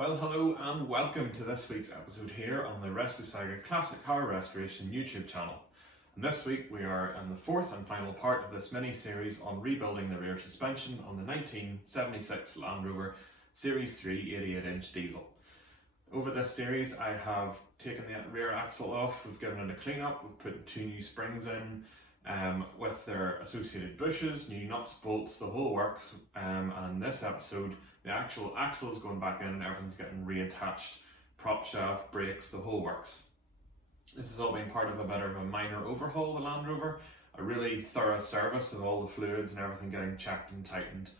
Well, hello and welcome to this week's episode here on the Rescue Saga Classic Car Restoration YouTube channel. And this week we are in the fourth and final part of this mini-series on rebuilding the rear suspension on the 1976 Land Rover Series 3 88-inch diesel. Over this series I have taken the rear axle off, we've given it a clean up, we've put two new springs in with their associated bushes, new nuts, bolts, the whole works, and in this episode the actual axle is going back in and everything's getting reattached, prop shaft, brakes, the whole works. This has all been part of a bit of a minor overhaul of the Land Rover, a really thorough service of all the fluids and everything getting checked and tightened,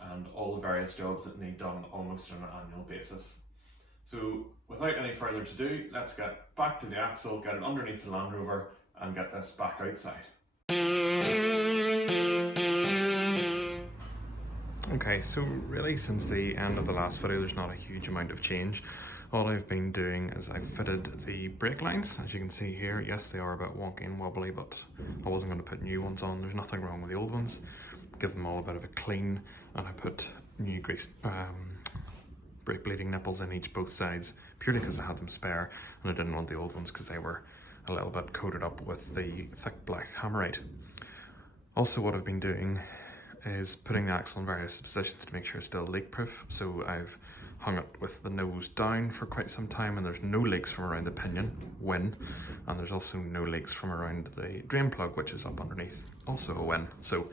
and all the various jobs that need done almost on an annual basis. So without any further to do, let's get back to the axle, get it underneath the Land Rover and get this back outside. Okay, so really since the end of the last video there's not a huge amount of change. All I've been doing is I've fitted the brake lines, as you can see here. Yes, they are a bit wonky and wobbly, but I wasn't going to put new ones on. There's nothing wrong with the old ones. Give them all a bit of a clean, and I put new grease, brake bleeding nipples in both sides, purely because I had them spare and I didn't want the old ones because they were a little bit coated up with the thick black hammerite. Also, what I've been doing is putting the axle in various positions to make sure it's still leak proof. So I've hung it with the nose down for quite some time, and there's no leaks from around the pinion, win, and there's also no leaks from around the drain plug, which is up underneath, also a win. So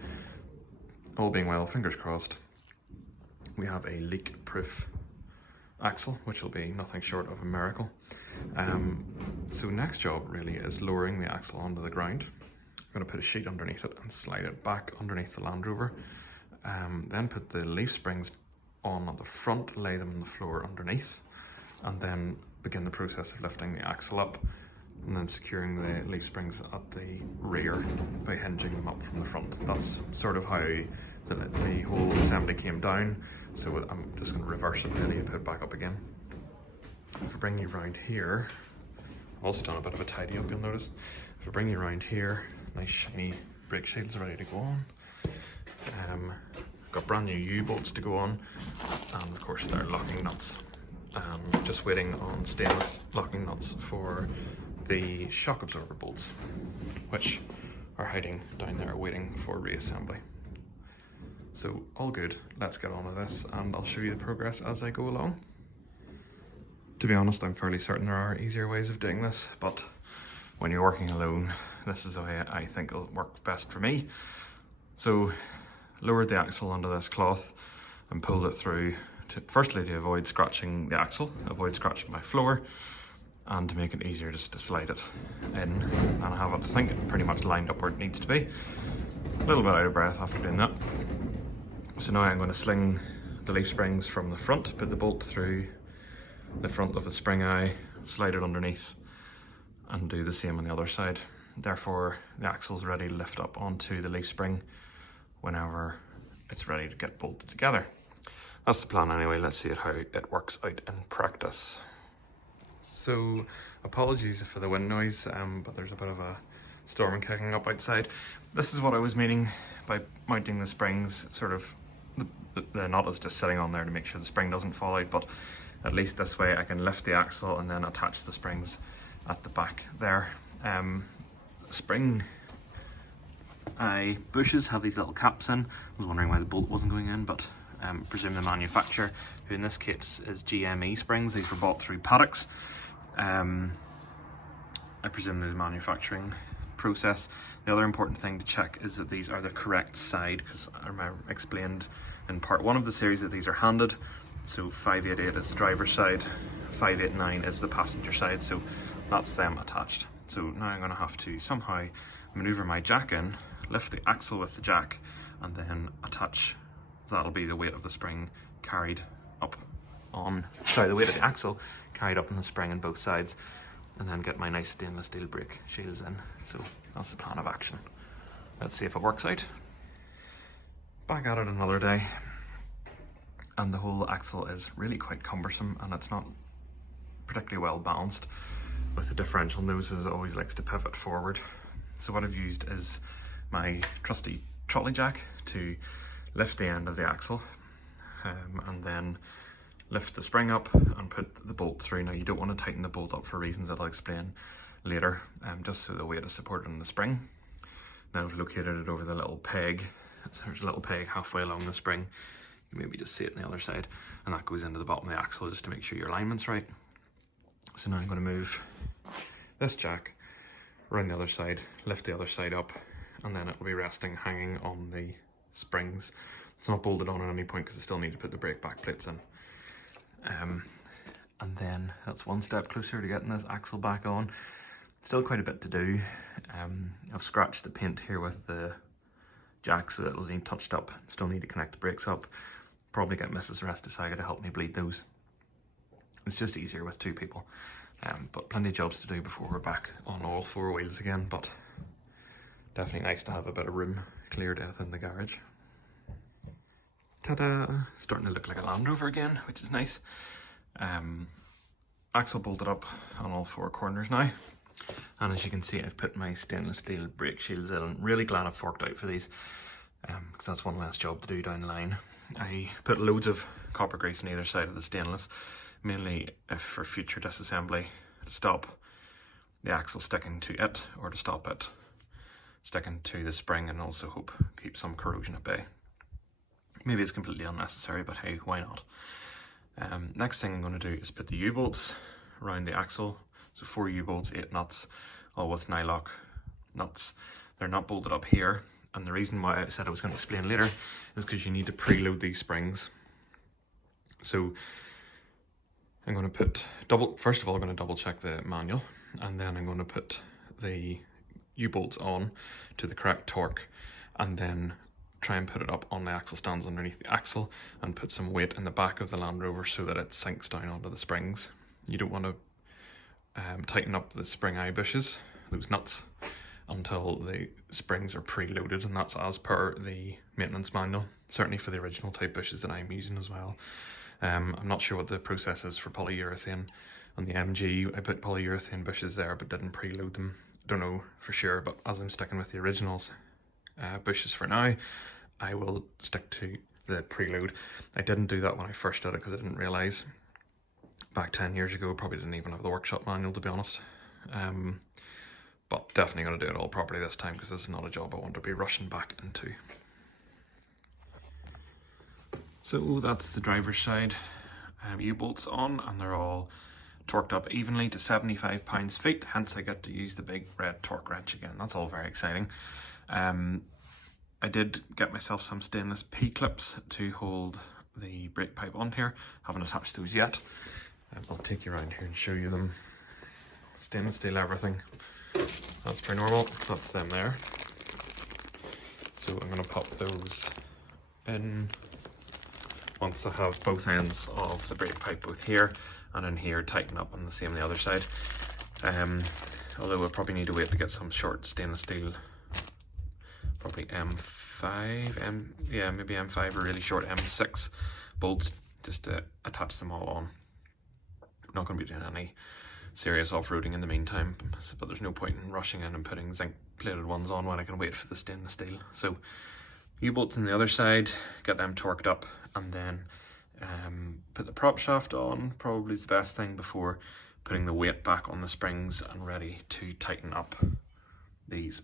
all being well, fingers crossed, we have a leak proof axle, which will be nothing short of a miracle. So next job really is lowering the axle onto the ground. I'm going to put a sheet underneath it and slide it back underneath the Land Rover. Then put the leaf springs on at the front, lay them on the floor underneath, and then begin the process of lifting the axle up and then securing the leaf springs at the rear by hinging them up from the front. That's sort of how the whole assembly came down. So I'm just going to reverse it really and put it back up again. If I bring you around here, I've also done a bit of a tidy up, you'll notice. If I bring you around here, nice shiny brake shields ready to go on. Got brand new U-bolts to go on, and of course they're locking nuts. Just waiting on stainless locking nuts for the shock absorber bolts, which are hiding down there waiting for reassembly. So all good, let's get on with this and I'll show you the progress as I go along. To be honest, I'm fairly certain there are easier ways of doing this, but when you're working alone, this is the way I think it'll work best for me. So lowered the axle onto this cloth and pulled it through, firstly to avoid scratching the axle, avoid scratching my floor, and to make it easier just to slide it in and have it, I think it's pretty much lined up where it needs to be. A little bit out of breath after doing that. So now I'm going to sling the leaf springs from the front, put the bolt through the front of the spring eye, slide it underneath, and do the same on the other side. Therefore, the axle's ready to lift up onto the leaf spring whenever it's ready to get bolted together. That's the plan anyway. Let's see how it works out in practice. So, apologies for the wind noise, but there's a bit of a storm kicking up outside. This is what I was meaning by mounting the springs, sort of, the nut is just sitting on there to make sure the spring doesn't fall out, but at least this way I can lift the axle and then attach the springs at the back there. Spring bushes have these little caps in. I was wondering why the bolt wasn't going in, but I presume the manufacturer, who in this case is GME springs, these were bought through Paddocks. I presume the manufacturing process. The other important thing to check is that these are the correct side, because I remember explained in part 1 of the series that these are handed. So 588 is the driver's side, 589 is the passenger side, so that's them attached. So now I'm going to have to somehow maneuver my jack in, lift the axle with the jack, and then attach, that'll be the weight of the spring carried up on, the weight of the axle carried up on the spring on both sides, and then get my nice stainless steel brake shields in. So that's the plan of action. Let's see if it works out. Back at it another day, and the whole axle is really quite cumbersome and it's not particularly well balanced. With the differential noses, it always likes to pivot forward. So what I've used is my trusty trolley jack to lift the end of the axle and then lift the spring up and put the bolt through. Now you don't want to tighten the bolt up for reasons that I'll explain later, just so the weight is supported on the spring. Now I've located it over the little peg. There's a little peg halfway along the spring. You maybe just see it on the other side, and that goes into the bottom of the axle just to make sure your alignment's right. So now I'm going to move this jack around the other side, lift the other side up, and then it will be resting hanging on the springs. It's not bolted on at any point because I still need to put the brake back plates in. And then that's one step closer to getting this axle back on. Still quite a bit to do. I've scratched the paint here with the jack so it'll need touched up. Still need to connect the brakes up. Probably get Mrs. Restisaga to help me bleed those. It's just easier with two people. But plenty of jobs to do before we're back on all four wheels again, but definitely nice to have a bit of room cleared out in the garage. Ta-da! Starting to look like a Land Rover again, which is nice. Axle bolted up on all four corners now. And as you can see, I've put my stainless steel brake shields in. I'm really glad I've forked out for these, because that's one less job to do down the line. I put loads of copper grease on either side of the stainless, mainly for future disassembly, to stop the axle sticking to it, or to stop it sticking to the spring, and also hope keep some corrosion at bay. Maybe it's completely unnecessary, but hey, why not? Next thing I'm going to do is put the U-bolts around the axle. So 4 U-bolts, 8 nuts, all with nylock nuts. They're not bolted up here, and the reason why I said I was going to explain later is because you need to preload these springs. So I'm going to put first of all I'm going to double check the manual, and then I'm going to put the U-bolts on to the correct torque, and then try and put it up on the axle stands underneath the axle and put some weight in the back of the Land Rover so that it sinks down onto the springs. You don't want to tighten up the spring eye bushes, those nuts, until the springs are preloaded, and that's as per the maintenance manual, certainly for the original type bushes that I'm using as well. I'm not sure what the process is for polyurethane. On the MG I put polyurethane bushes there but didn't preload them. Don't know for sure, but as I'm sticking with the originals bushes for now, I will stick to the preload. I didn't do that when I first did it because I didn't realise. Back 10 years ago, probably didn't even have the workshop manual, to be honest. But definitely going to do it all properly this time, because this is not a job I want to be rushing back into. So that's the driver's side U-bolts on, and they're all torqued up evenly to 75 pounds-feet, hence I get to use the big red torque wrench again. That's all very exciting. I did get myself some stainless P-clips to hold the brake pipe on here. Haven't attached those yet. I'll take you around here and show you them. Stainless steel everything. That's pretty normal. That's them there. So I'm going to pop those in once I have both ends of the brake pipe, both here and in here, tighten up, and the same on the other side. Although I probably need to wait to get some short stainless steel, probably M5, maybe M5 or really short M6 bolts, just to attach them all on. I'm not going to be doing any serious off-roading in the meantime, but there's no point in rushing in and putting zinc plated ones on when I can wait for the stainless steel. So U-bolts on the other side, get them torqued up, and then put the prop shaft on, probably is the best thing, before putting the weight back on the springs and ready to tighten up these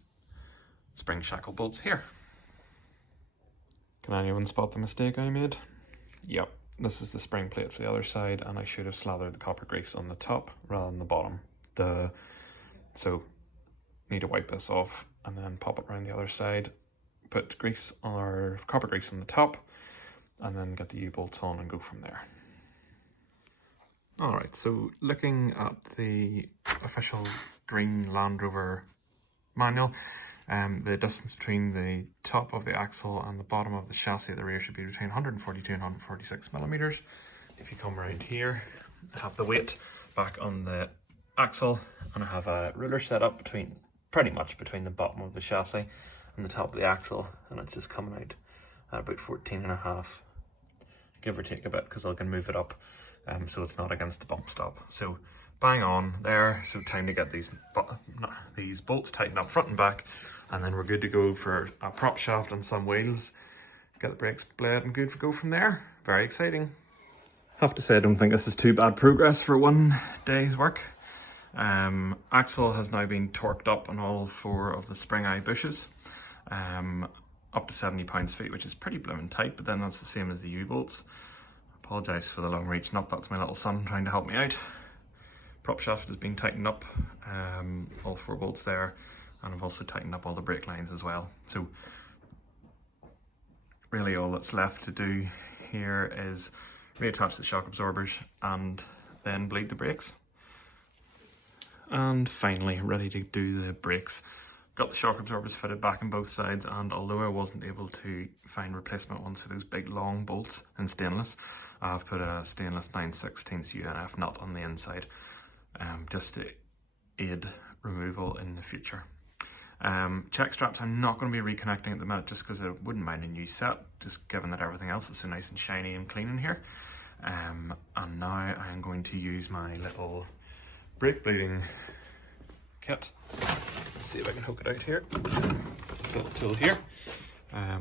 spring shackle bolts here. Can anyone spot the mistake I made? Yep. This is the spring plate for the other side, and I should have slathered the copper grease on the top rather than the bottom. So need to wipe this off and then pop it around the other side, put grease or copper grease on the top, and then get the U-bolts on and go from there. Alright, so looking at the official green Land Rover manual, the distance between the top of the axle and the bottom of the chassis at the rear should be between 142 and 146 millimeters. If you come around here, I have the weight back on the axle, and I have a ruler set up pretty much between the bottom of the chassis and the top of the axle, and it's just coming out at about 14.5, give or take a bit, because I can move it up so it's not against the bump stop. So bang on there. So time to get these bolts tightened up front and back, and then we're good to go for a prop shaft and some wheels. Get the brakes bled and good to go from there. Very exciting. Have to say I don't think this is too bad progress for one day's work. Axle has now been torqued up on all 4 of the spring eye bushes, up to 70 pounds-feet, which is pretty blooming tight, but then that's the same as the U-bolts. Apologise for the long reach nut, that's my little son trying to help me out. Prop shaft has been tightened up, all 4 bolts there, and I've also tightened up all the brake lines as well. So really all that's left to do here is reattach the shock absorbers and then bleed the brakes. And finally, ready to do the brakes. Got the shock absorbers fitted back on both sides, and although I wasn't able to find replacement ones for those big long bolts in stainless, I've put a stainless 9/16 UNF nut on the inside, just to aid removal in the future. Check straps I'm not going to be reconnecting at the minute, just because I wouldn't mind a new set, just given that everything else is so nice and shiny and clean in here. And now I'm going to use my little brake bleeding kit. Let's see if I can hook it out here. This little tool here.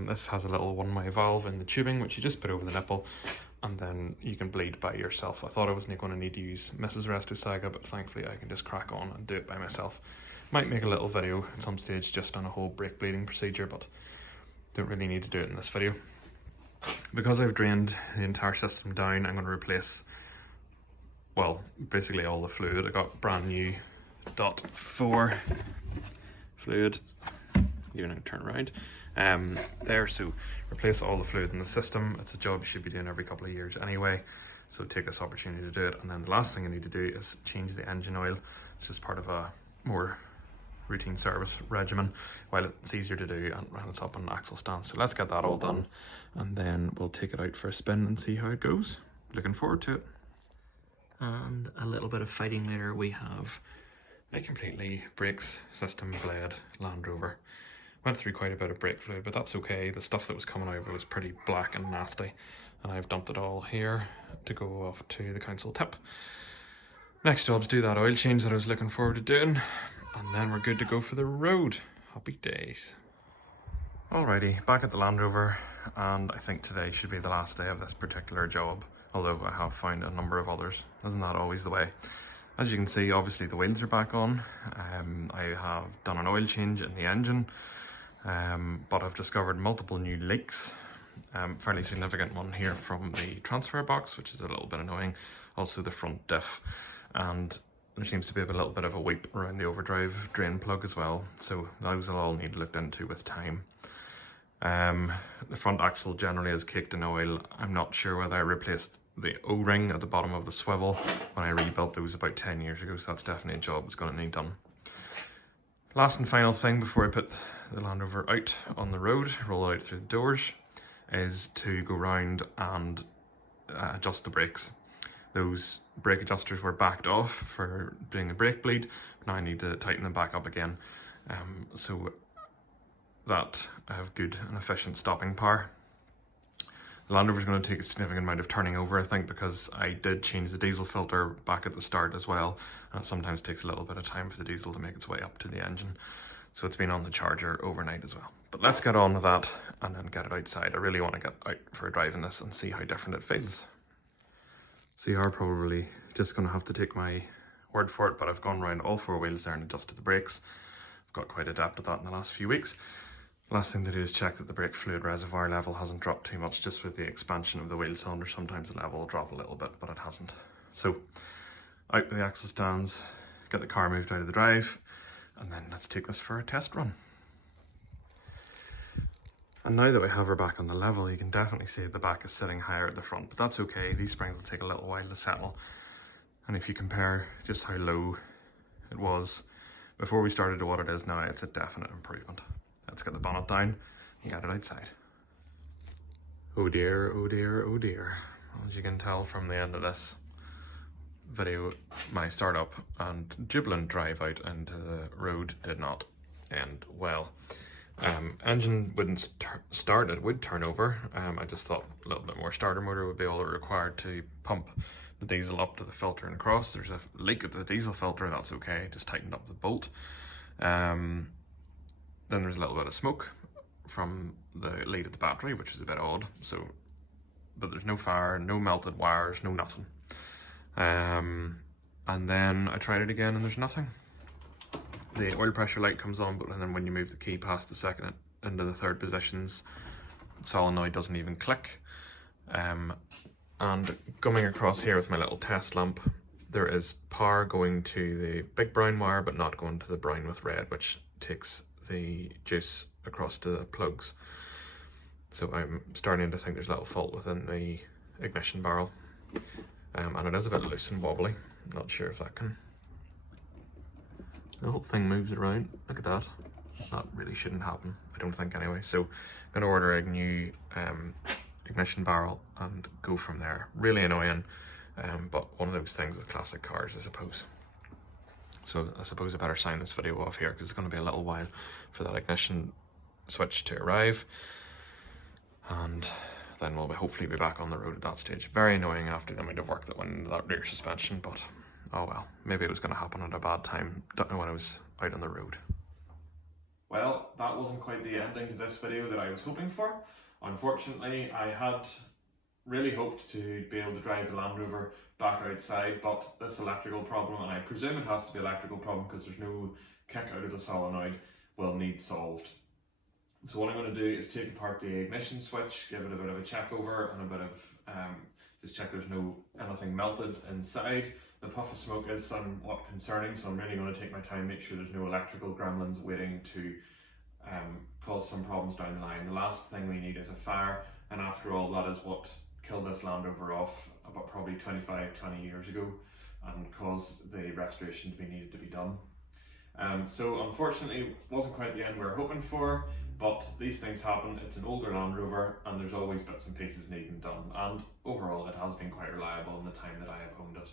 This has a little one-way valve in the tubing, which you just put over the nipple, and then you can bleed by yourself. I thought I wasn't going to need to use Mrs. Resto Saga, but thankfully I can just crack on and do it by myself. Might make a little video at some stage just on a whole brake bleeding procedure, but don't really need to do it in this video. Because I've drained the entire system down, I'm going to replace, well, basically all the fluid. I got brand new .4 fluid, even if I turn around, there, so replace all the fluid in the system. It's a job you should be doing every couple of years anyway, so take this opportunity to do it. And then the last thing I need to do is change the engine oil. It's just part of a more routine service regimen, while it's easier to do and it's up on axle stand. So let's get that all done, and then we'll take it out for a spin and see how it goes. Looking forward to it. And a little bit of fighting later, we have a completely brakes system blade Land Rover. Went through quite a bit of brake fluid, but that's okay. The stuff that was coming out of it was pretty black and nasty, and I've dumped it all here to go off to the council tip. Next job's do that oil change that I was looking forward to doing, and then we're good to go for the road. Happy days. Alrighty, back at the Land Rover, and I think today should be the last day of this particular job, although I have found a number of others. Isn't that always the way? As you can see, obviously the wheels are back on. I have done an oil change in the engine, but I've discovered multiple new leaks. Fairly significant one here from the transfer box, which is a little bit annoying. Also the front diff, and there seems to be a little bit of a weep around the overdrive drain plug as well. So those will all need looked into with time. The front axle generally is caked in oil. I'm not sure whether I replaced the O-ring at the bottom of the swivel when I rebuilt those about 10 years ago, so that's definitely a job that's going to need done. Last and final thing before I put the Land Rover out on the road, roll it out through the doors, is to go round and adjust the brakes. Those brake adjusters were backed off for doing a brake bleed. Now I need to tighten them back up again, so that I have good and efficient stopping power. The Land Rover is going to take a significant amount of turning over, I think, because I did change the diesel filter back at the start as well, and it sometimes takes a little bit of time for the diesel to make its way up to the engine. So it's been on the charger overnight as well. But let's get on with that and then get it outside. I really want to get out for a drive in this and see how different it feels. So you are probably just going to have to take my word for it, but I've gone around all 4 wheels there and adjusted the brakes. I've got quite adept at that in the last few weeks. Last thing to do is check that the brake fluid reservoir level hasn't dropped too much. Just with the expansion of the wheel cylinder, sometimes the level will drop a little bit, but it hasn't. So out with the axle stands, get the car moved out of the drive, and then let's take this for a test run. And now that we have her back on the level, you can definitely see the back is sitting higher at the front, but that's okay. These springs will take a little while to settle. And if you compare just how low it was before we started to what it is now, it's a definite improvement. Let's get the bonnet down and get it outside. Oh dear, oh dear, oh dear. As you can tell from the end of this video, my startup and jubilant drive out into the road did not end well. Engine wouldn't start, it would turn over. I just thought a little bit more starter motor would be all required to pump the diesel up to the filter and across. There's a leak at the diesel filter, that's okay, just tightened up the bolt. Then there's a little bit of smoke from the lead of the battery, which is a bit odd. So but there's no fire, no melted wires, no nothing. And then I tried it again and there's nothing. The oil pressure light comes on, but then when you move the key past the second into the third positions, the solenoid doesn't even click. And coming across here with my little test lamp, there is power going to the big brown wire, but not going to the brown with red, which takes the juice across to the plugs. So I'm starting to think there's a little fault within the ignition barrel. And it is a bit loose and wobbly. Not sure if that can... The whole thing moves around. Look at that. That really shouldn't happen, I don't think anyway. So I'm going to order a new ignition barrel and go from there. Really annoying, but one of those things with classic cars, I suppose. So I suppose I better sign this video off here because it's going to be a little while for that ignition switch to arrive. And then we'll hopefully be back on the road at that stage. Very annoying after the amount of work that went into that rear suspension, but oh well, maybe it was going to happen at a bad time. Don't know when I was out on the road. Well, that wasn't quite the ending to this video that I was hoping for. Unfortunately, I had really hoped to be able to drive the Land Rover back outside, but this electrical problem, and I presume it has to be an electrical problem because there's no kick out of the solenoid, will need solved. So what I'm going to do is take apart the ignition switch, give it a bit of a check over and a bit of just check there's anything melted inside. The puff of smoke is somewhat concerning, so I'm really going to take my time, make sure there's no electrical gremlins waiting to cause some problems down the line. The last thing we need is a fire, and after all, that is what killed this Land Rover off about probably 20 years ago and caused the restoration to be needed to be done. So unfortunately, it wasn't quite the end we were hoping for, but these things happen. It's an older Land Rover and there's always bits and pieces needing done, and overall it has been quite reliable in the time that I have owned it.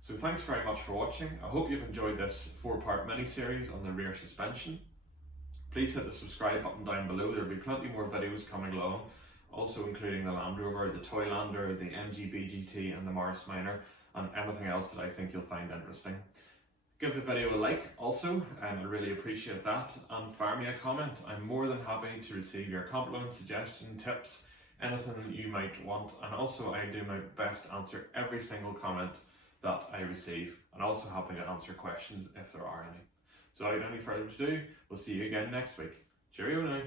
So thanks very much for watching. I hope you've enjoyed this 4-part mini-series on the rear suspension. Please hit the subscribe button down below. There'll be plenty more videos coming along, also including the Land Rover, the Toylander, the MG BGT and the Morris Minor, and anything else that I think you'll find interesting. Give the video a like also, I really appreciate that, and fire me a comment. I'm more than happy to receive your compliments, suggestions, tips, anything that you might want, and also I do my best to answer every single comment that I receive, and also happy to answer questions if there are any. So without any further ado, we'll see you again next week. Cheerio now.